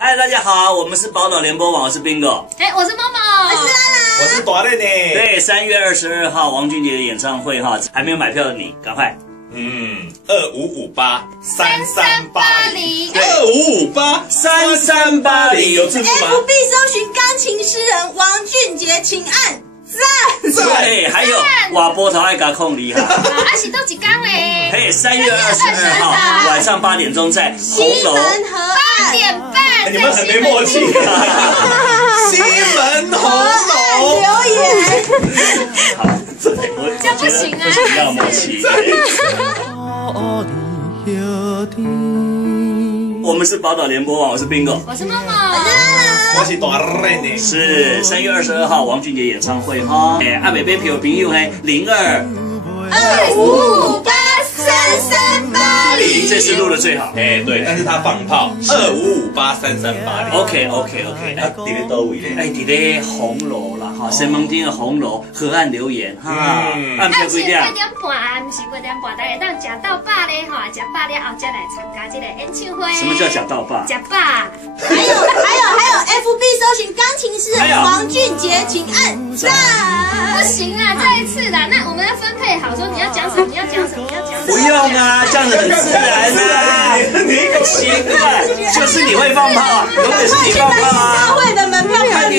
嗨，大家好，我们是宝岛联播网，我是 Bingo。我是某某，我是拉拉，我是大磊呢。对，3月22号王俊杰的演唱会哈，还没有买票的你，赶快。 25583380，25583380，有字幕吗 ？FB 搜寻钢琴诗人王俊杰，请按赞。对，还有瓦波头爱嘎控离哈。啊是都几天嘞？嘿，3月22号晚上8点钟在红楼。 8点半，你们很没默契。西门红楼留言。好，这样不行啊，不要默契。我们是宝岛联播网，我是 Bingo， 我是某某，我是大磊呢。是3月22号王俊杰演唱会哈。阿北北票朋友嘿0225583380，这次录的最好。对，但是他放炮25583380。OK。啊，伫咧倒位咧？伫咧红楼啦，哈，西门町的红楼河岸留言哈。按票几点？ 8点半，不是8点半，大家当食到饱咧吼，食饱了后再来参加这个演唱会。什么叫食到饱？食饱。还有 FB 搜寻钢琴诗人王俊杰，请按赞。不行啦，这一次啦，那我们要分配好，说你要讲什么，你要讲什么，你要讲什么。不用啊，这样子很自然啊。你奇怪，就是你会放炮啊，永远是你放炮啊。大会的门票看你